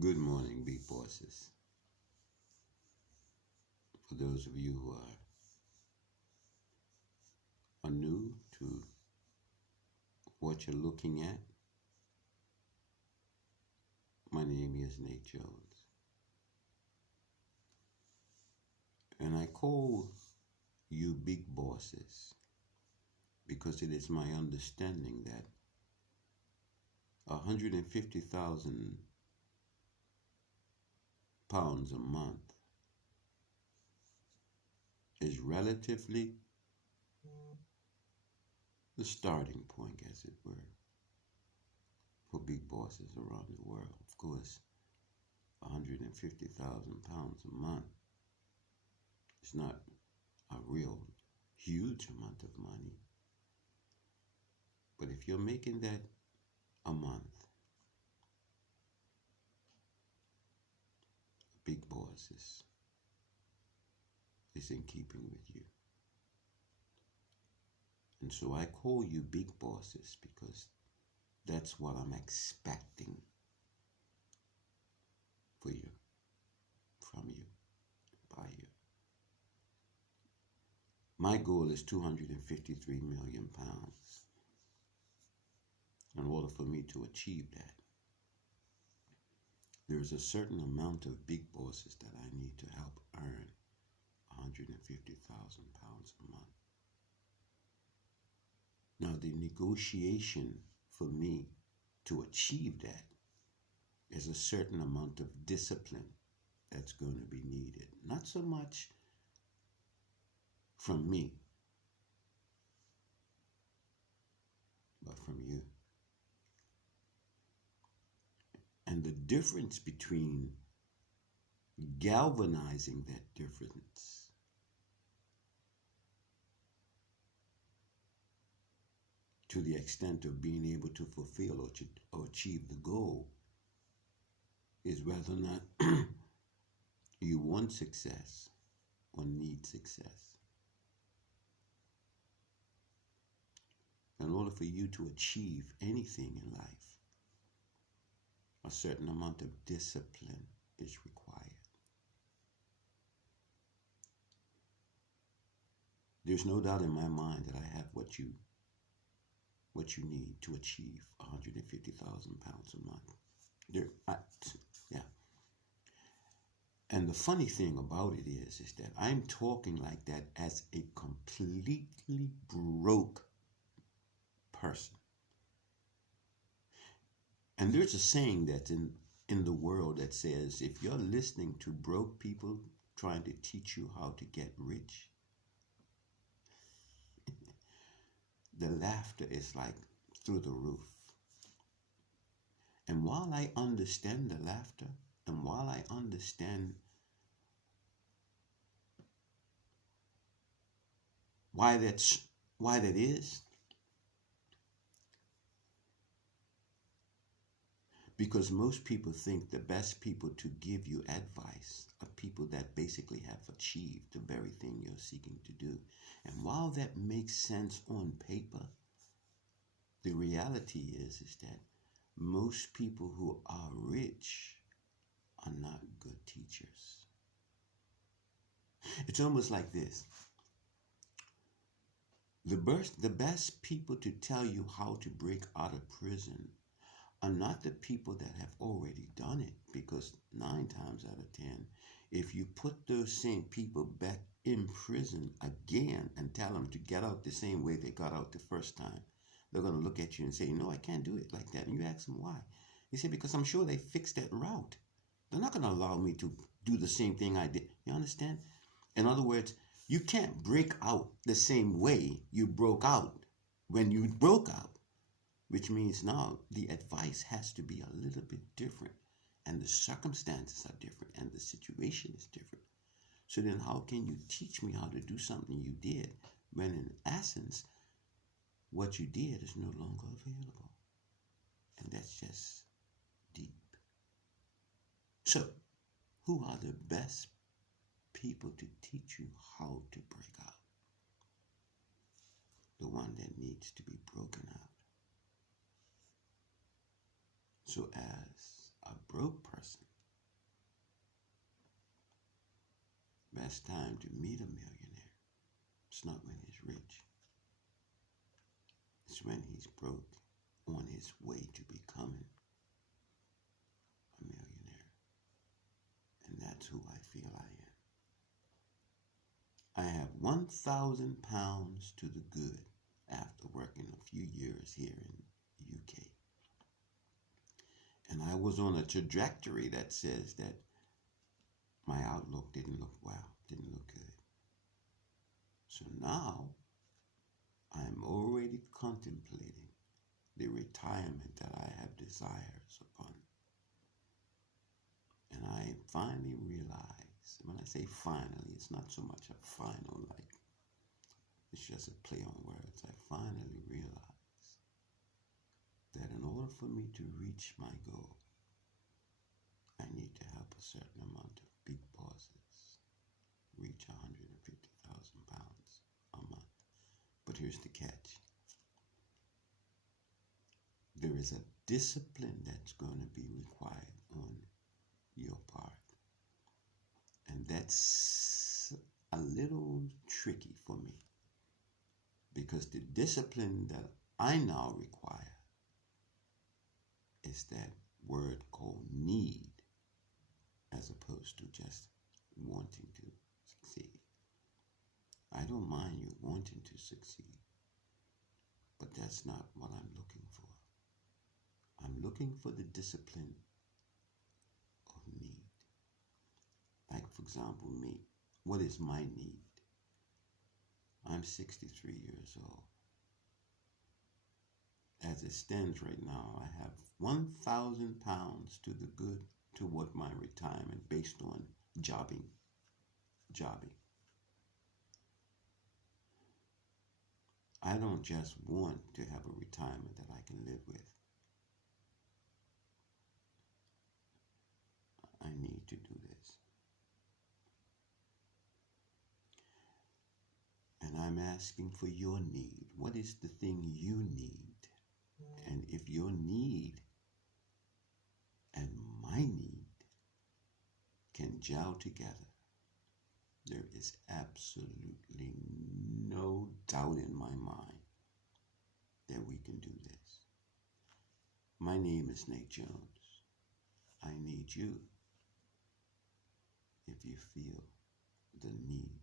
Good morning, big bosses. For those of you who are new to what you're looking at, my name is Nate Jones. And I call you big bosses because it is my understanding that 150,000 pounds a month is relatively the starting point, as it were, for big bosses around the world. Of course, 150,000 pounds a month is not a real huge amount of money. But if you're making that a month, big bosses is in keeping with you. And so I call you big bosses because that's what I'm expecting for you, from you, by you. My goal is 253 million pounds. In order for me to achieve that, there is a certain amount of big bosses that I need to help earn 150,000 pounds a month. Now, the negotiation for me to achieve that is a certain amount of discipline that's going to be needed. Not so much from me, but from you. And the difference between galvanizing that difference to the extent of being able to fulfill or achieve the goal is whether or not you want success or need success. In order for you to achieve anything in life, a certain amount of discipline is required. There's no doubt in my mind that I have what you need to achieve 150,000 pounds a month. Yeah. And the funny thing about it is that I'm talking like that as a completely broke person. And there's a saying that's in the world that says, if you're listening to broke people trying to teach you how to get rich, the laughter is like through the roof. And while I understand the laughter, and while I understand why that is, because most people think the best people to give you advice are people that basically have achieved the very thing you're seeking to do. And while that makes sense on paper, the reality is that most people who are rich are not good teachers. It's almost like this. The best people to tell you how to break out of prison are not the people that have already done it, because 9 times out of 10, if you put those same people back in prison again and tell them to get out the same way they got out the first time, they're going to look at you and say, no, I can't do it like that. And you ask them why. You say, because I'm sure they fixed that route. They're not going to allow me to do the same thing I did. You understand? In other words, you can't break out the same way you broke out when you broke out, which means now the advice has to be a little bit different, and the circumstances are different, and the situation is different. So then how can you teach me how to do something you did when in essence, what you did is no longer available? And that's just deep. So, who are the best people to teach you how to break out? The one that needs to be broken out. So as a broke person, best time to meet a millionaire, it's not when he's rich. It's when he's broke, on his way to becoming a millionaire. And that's who I feel I am. I have 1,000 pounds to the good after working a few years here in the UK. And I was on a trajectory that says that my outlook didn't look well, didn't look good. So now I'm already contemplating the retirement that I have desires upon. And I finally realized, when I say finally, it's not so much a final, like it's just a play on words. I finally realized that in order for me to reach my goal, I need to help a certain amount of big bosses reach 150,000 pounds a month. But here's the catch. There is a discipline that's going to be required on your part. And that's a little tricky for me, because the discipline that I now require is that word called need, as opposed to just wanting to succeed. I don't mind you wanting to succeed, but that's not what I'm looking for. I'm looking for the discipline of need. Like, for example, me. What is my need? I'm 63 years old. As it stands right now, I have 1,000 pounds to the good toward my retirement based on jobbing. I don't just want to have a retirement that I can live with. I need to do this. And I'm asking for your need. What is the thing you need? And if your need and my need can gel together, there is absolutely no doubt in my mind that we can do this. My name is Nate Jones. I need you if you feel the need